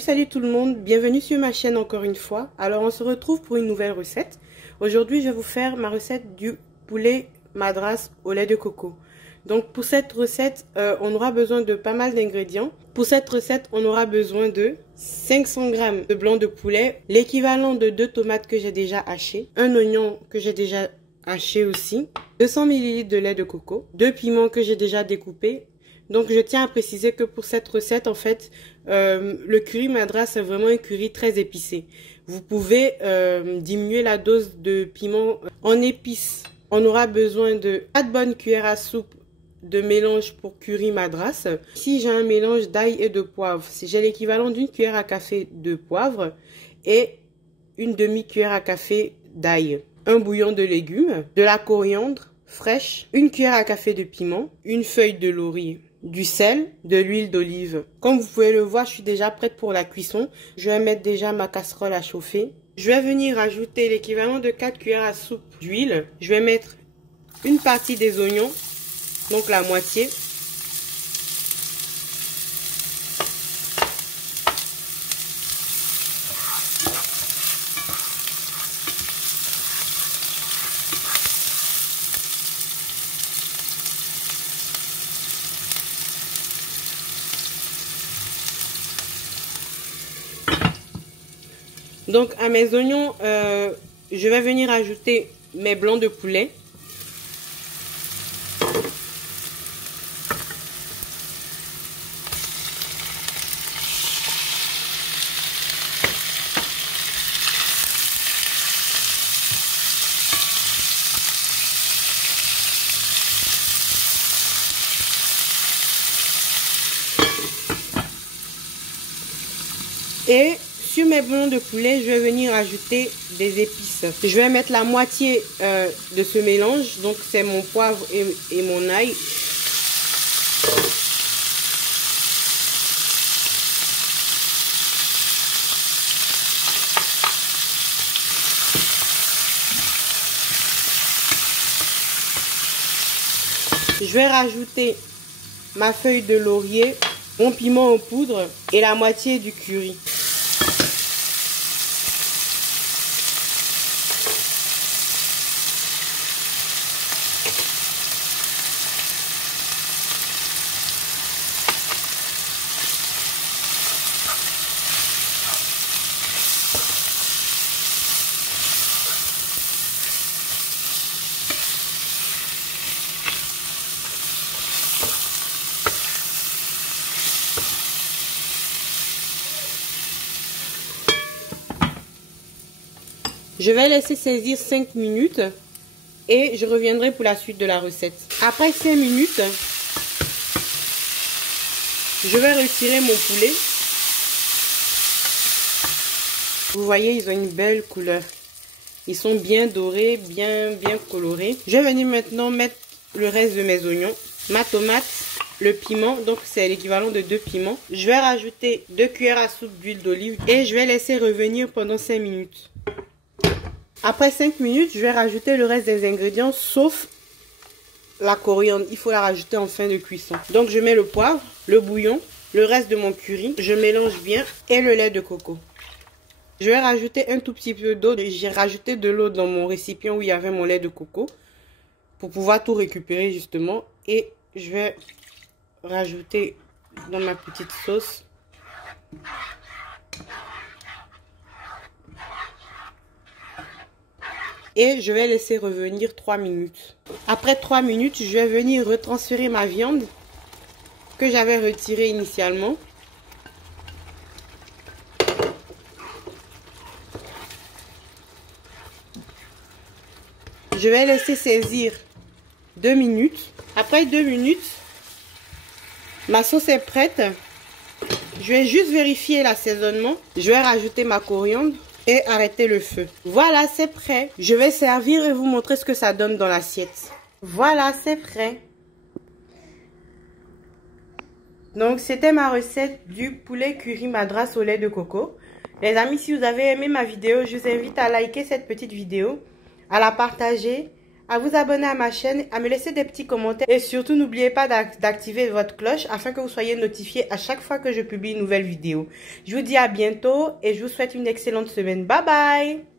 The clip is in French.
Salut tout le monde, bienvenue sur ma chaîne encore une fois. Alors on se retrouve pour une nouvelle recette. Aujourd'hui je vais vous faire ma recette du poulet madras au lait de coco. Donc pour cette recette, on aura besoin de pas mal d'ingrédients. Pour cette recette, on aura besoin de 500 g de blanc de poulet, l'équivalent de 2 tomates que j'ai déjà hachées, un oignon que j'ai déjà haché aussi, 200 ml de lait de coco, 2 piments que j'ai déjà découpés. Donc je tiens à préciser que pour cette recette, en fait, le curry madras c'est vraiment un curry très épicé. Vous pouvez diminuer la dose de piment en épices. On aura besoin de 4 bonnes cuillères à soupe de mélange pour curry madras. Ici j'ai un mélange d'ail et de poivre. J'ai l'équivalent d'une cuillère à café de poivre et une demi-cuillère à café d'ail. Un bouillon de légumes, de la coriandre fraîche, une cuillère à café de piment, une feuille de laurier, du sel, de l'huile d'olive. Comme vous pouvez le voir, je suis déjà prête pour la cuisson. Je vais mettre déjà ma casserole à chauffer. Je vais venir ajouter l'équivalent de 4 cuillères à soupe d'huile. Je vais mettre une partie des oignons, donc la moitié. Donc à mes oignons, je vais venir ajouter mes blancs de poulet. Et sur mes blancs de poulet, je vais venir ajouter des épices. Je vais mettre la moitié de ce mélange. Donc c'est mon poivre et mon ail. Je vais rajouter ma feuille de laurier, mon piment en poudre et la moitié du curry. Je vais laisser saisir 5 minutes et je reviendrai pour la suite de la recette. Après 5 minutes, je vais retirer mon poulet. Vous voyez, ils ont une belle couleur. Ils sont bien dorés, bien colorés. Je vais venir maintenant mettre le reste de mes oignons, ma tomate, le piment, donc c'est l'équivalent de 2 piments. Je vais rajouter 2 cuillères à soupe d'huile d'olive et je vais laisser revenir pendant 5 minutes. Après 5 minutes, je vais rajouter le reste des ingrédients sauf la coriandre. Il faut la rajouter en fin de cuisson. Donc je mets le poivre, le bouillon, le reste de mon curry. Je mélange bien et le lait de coco. Je vais rajouter un tout petit peu d'eau. J'ai rajouté de l'eau dans mon récipient où il y avait mon lait de coco pour pouvoir tout récupérer justement. Et je vais rajouter dans ma petite sauce. Et je vais laisser revenir 3 minutes. Après 3 minutes, je vais venir retransférer ma viande que j'avais retirée initialement. Je vais laisser saisir 2 minutes. Après 2 minutes, ma sauce est prête. Je vais juste vérifier l'assaisonnement. Je vais rajouter ma coriandre et arrêter le feu. Voilà, c'est prêt. Je vais servir et vous montrer ce que ça donne dans l'assiette. Voilà, c'est prêt. Donc, c'était ma recette du poulet curry madras au lait de coco. Les amis, si vous avez aimé ma vidéo, je vous invite à liker cette petite vidéo, à la partager, à vous abonner à ma chaîne, à me laisser des petits commentaires et surtout n'oubliez pas d'activer votre cloche afin que vous soyez notifiés à chaque fois que je publie une nouvelle vidéo. Je vous dis à bientôt et je vous souhaite une excellente semaine. Bye bye!